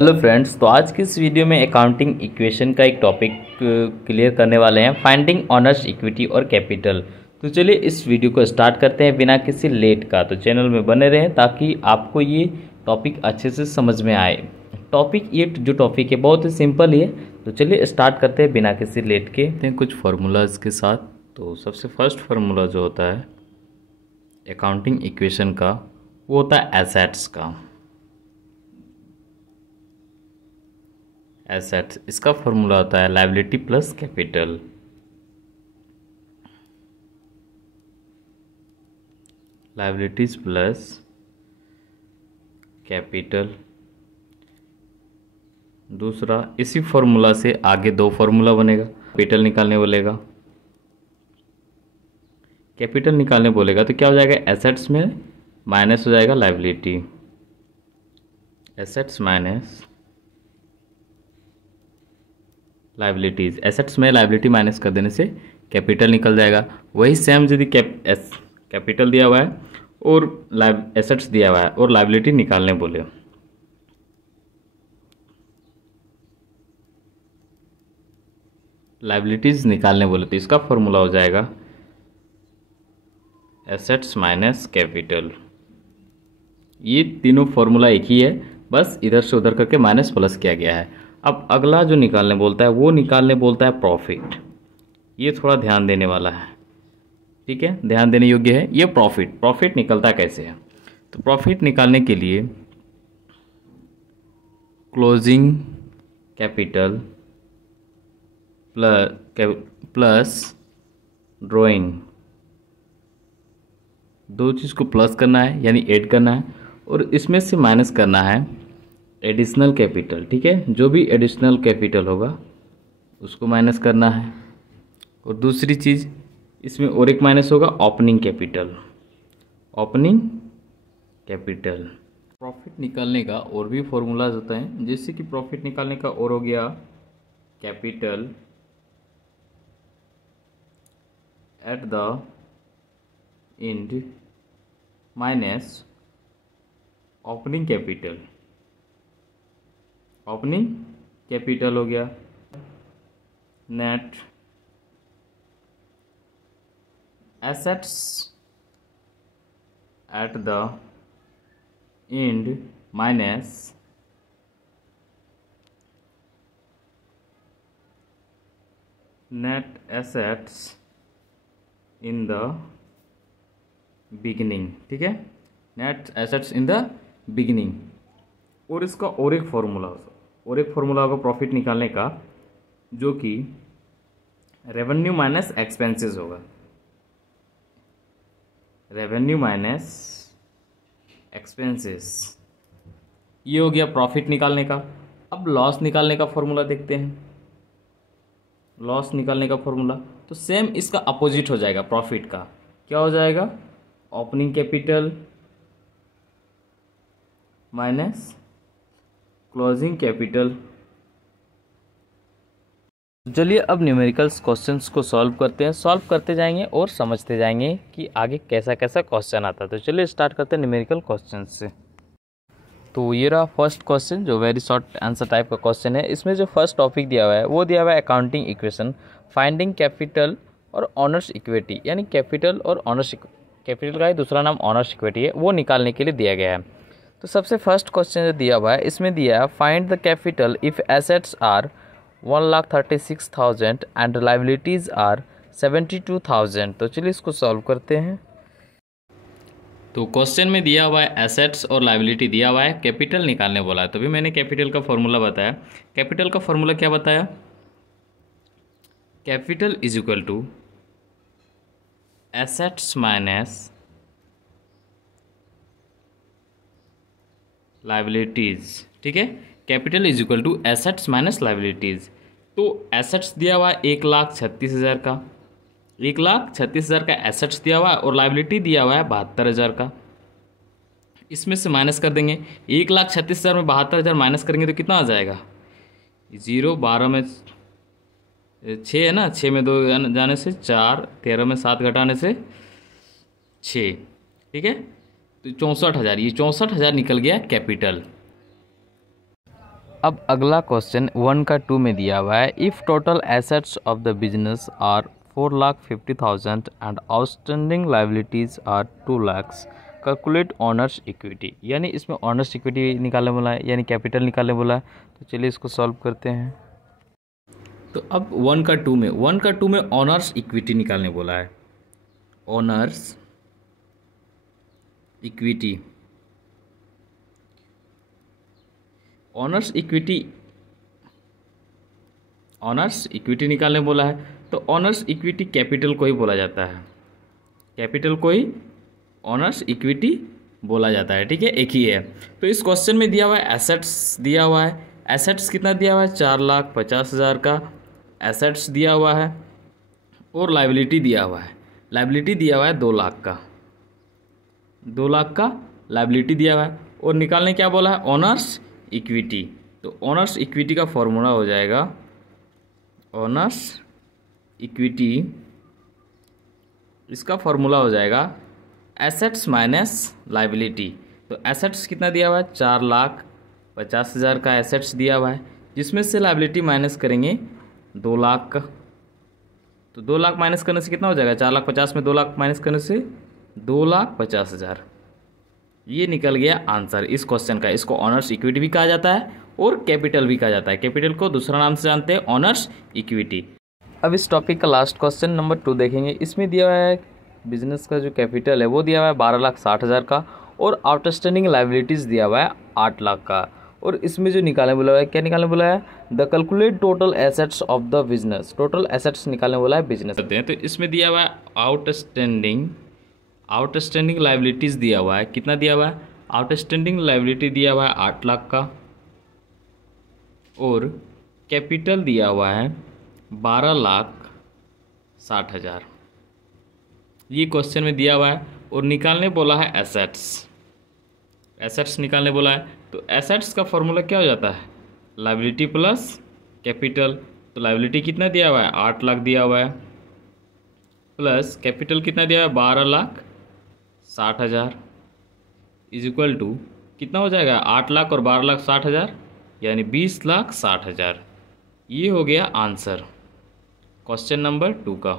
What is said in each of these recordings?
Hello friends, तो आज की इस वीडियो में अकाउंटिंग इक्वेशन का एक टॉपिक क्लियर करने वाले हैं, फाइंडिंग ऑनर्स इक्विटी और कैपिटल। तो चलिए इस वीडियो को स्टार्ट करते हैं बिना किसी लेट का। तो चैनल में बने रहें ताकि आपको ये टॉपिक अच्छे से समझ में आए। जो टॉपिक है बहुत ही सिंपल ही है। तो चलिए स्टार्ट करते हैं बिना किसी लेट के कुछ फार्मूलाज के साथ। तो सबसे फर्स्ट फार्मूला जो होता है अकाउंटिंग इक्वेशन का वो होता है एसेट्स का। एसेट्स, इसका फॉर्मूला होता है liability plus capital. Liabilities plus capital. दूसरा, इसी फॉर्मूला से आगे दो फॉर्मूला बनेगा। कैपिटल निकालने बोलेगा, कैपिटल निकालने बोलेगा तो क्या हो जाएगा, एसेट्स में माइनस हो जाएगा liability. Assets minus liabilities. Assets में लाइबिलिटी माइनस कर देने से कैपिटल निकल जाएगा। वही सेम यदि कैपिटल दिया हुआ है और एसेट्स दिया हुआ है और लाइबिलिटी निकालने बोले, लाइबिलिटीज निकालने बोले तो इसका फॉर्मूला हो जाएगा एसेट्स माइनस कैपिटल। ये तीनों फॉर्मूला एक ही है, बस इधर से उधर करके माइनस प्लस किया गया है। अब अगला जो निकालने बोलता है वो निकालने बोलता है प्रॉफिट। ये थोड़ा ध्यान देने वाला है, ठीक है, ध्यान देने योग्य है। ये प्रॉफिट निकलता कैसे है, तो प्रॉफिट निकालने के लिए क्लोजिंग कैपिटल प्लस ड्राइंग, दो चीज़ को प्लस करना है यानी ऐड करना है, और इसमें से माइनस करना है एडिशनल कैपिटल। ठीक है, जो भी एडिशनल कैपिटल होगा उसको माइनस करना है। और दूसरी चीज़ इसमें और एक माइनस होगा opening capital. Opening capital. Profit निकालने का और भी फॉर्मूलाज होते हैं, जैसे कि प्रॉफिट निकालने का और हो गया capital at the end minus opening capital. Opening capital हो गया net assets at the end minus net assets in the beginning. ठीक है, net assets in the beginning. और इसका और एक फॉर्मूला होगा प्रॉफिट निकालने का, जो कि रेवेन्यू माइनस एक्सपेंसेस होगा। रेवेन्यू माइनस एक्सपेंसेस, ये हो गया प्रॉफिट निकालने का। अब लॉस निकालने का फॉर्मूला देखते हैं। लॉस निकालने का फॉर्मूला तो सेम इसका अपोजिट हो जाएगा प्रॉफिट का। क्या हो जाएगा, opening capital minus closing capital. चलिए अब न्यूमेरिकल्स क्वेश्चंस को सॉल्व करते हैं। सॉल्व करते जाएंगे और समझते जाएंगे कि आगे कैसा कैसा क्वेश्चन आता है। तो चलिए स्टार्ट करते हैं न्यूमेरिकल क्वेश्चन से। तो ये रहा फर्स्ट क्वेश्चन, जो वेरी शॉर्ट आंसर टाइप का क्वेश्चन है। इसमें जो फर्स्ट टॉपिक दिया हुआ है वो दिया हुआ है अकाउंटिंग इक्वेशन फाइंडिंग कैपिटल और ऑनर्स इक्विटी, यानी कैपिटल और ऑनर्स, कैपिटल का ही दूसरा नाम ऑनर्स इक्विटी है, वो निकालने के लिए दिया गया है। तो सबसे फर्स्ट क्वेश्चन जो दिया हुआ है इसमें दिया है find the capital if assets are 1,36,000 and liabilities are 72,000। तो चलिए इसको सॉल्व करते हैं। तो क्वेश्चन में दिया हुआ है एसेट्स और लाइबिलिटी दिया हुआ है, कैपिटल निकालने बोला है। तभी मैंने कैपिटल का फॉर्मूला बताया। कैपिटल का फॉर्मूला क्या बताया, capital is equal to assets minus liabilities. ठीक है, capital is equal to assets minus liabilities. तो एसेट्स दिया हुआ है 1,36,000 का, 1,36,000 का एसेट्स दिया हुआ है और लाइबिलिटी दिया हुआ है 72,000 का। इसमें से माइनस कर देंगे, 1,36,000 में 72,000 माइनस करेंगे तो कितना आ जाएगा, 0, 12 में 6 है ना, 6 में 2 जाने से 4, 13 में 7 घटाने से 6। ठीक है, तो 64,000, ये 64,000 निकल गया कैपिटल। अब अगला क्वेश्चन 1 का 2 में दिया हुआ है, if total assets of the business are 4,50,000 and outstanding liabilities are 2 lakh, calculate owners equity. यानी इसमें ऑनर्स इक्विटी निकालने बोला है, यानी कैपिटल निकालने बोला है। तो चलिए इसको सॉल्व करते हैं। तो अब 1 का 2 में ऑनर्स इक्विटी निकालने बोला है। ऑनर्स इक्विटी, ऑनर्स इक्विटी निकालने बोला है। तो ऑनर्स इक्विटी कैपिटल को ही बोला जाता है, कैपिटल को ही ऑनर्स इक्विटी बोला जाता है, ठीक है, एक ही है। तो इस क्वेश्चन में दिया हुआ है एसेट्स दिया हुआ है, एसेट्स कितना दिया हुआ है 4,50,000 का एसेट्स दिया हुआ है, और लाइबिलिटी दिया हुआ है, लाइबिलिटी दिया हुआ है 2 लाख का, 2 लाख का लाइबिलिटी दिया हुआ है। और निकालने क्या बोला है ऑनर्स इक्विटी। तो ऑनर्स इक्विटी का फॉर्मूला हो जाएगा, ऑनर्स इक्विटी इसका फॉर्मूला हो जाएगा एसेट्स माइनस लाइबिलिटी। तो एसेट्स कितना दिया हुआ है 4,50,000 का एसेट्स दिया हुआ है, जिसमें से लाइबिलिटी माइनस करेंगे 2 लाख का। तो 2 लाख माइनस करने से कितना हो जाएगा 4,50,000 में 2 लाख माइनस करने से 2,50,000। ये निकल गया आंसर इस क्वेश्चन का। इसको ऑनर्स इक्विटी भी कहा जाता है और कैपिटल भी कहा जाता है। कैपिटल को दूसरा नाम से जानते हैं ऑनर्स इक्विटी। अब इस टॉपिक का लास्ट क्वेश्चन नंबर 2 देखेंगे। इसमें दिया हुआ है बिजनेस का जो कैपिटल है वो दिया हुआ है 12,60,000 का, और आउटस्टैंडिंग लाइबिलिटीज़ दिया हुआ है 8 लाख का। और इसमें जो निकालने बोला है, क्या निकालने बोला है, the calculate total assets of the business, total assets निकालने बोला है बिजनेस। तो इसमें दिया हुआ है आउटस्टैंडिंग लाइबिलिटीज़ दिया हुआ है, कितना दिया हुआ है, आउटस्टैंडिंग लाइबिलिटी दिया हुआ है 8 लाख का, और कैपिटल दिया हुआ है 12,60,000। ये क्वेश्चन में दिया हुआ है। और निकालने बोला है एसेट्स निकालने बोला है। तो एसेट्स का फॉर्मूला क्या हो जाता है, लाइबिलिटी प्लस कैपिटल। तो लाइबिलिटी कितना दिया हुआ है 8 लाख दिया हुआ है, प्लस कैपिटल कितना दिया हुआ है 12,60,000 इज इक्वल टू कितना हो जाएगा 8 लाख और 12,60,000 यानी 20,60,000। ये हो गया आंसर क्वेश्चन नंबर 2 का।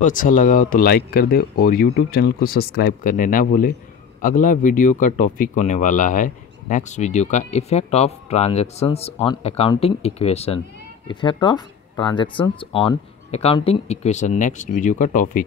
तो अच्छा लगा हो तो लाइक कर दे और यूट्यूब चैनल को सब्सक्राइब करने ना भूले। अगला वीडियो का टॉपिक होने वाला है नेक्स्ट वीडियो का, effect of transactions on accounting equation, effect of transactions on accounting equation next video का टॉपिक।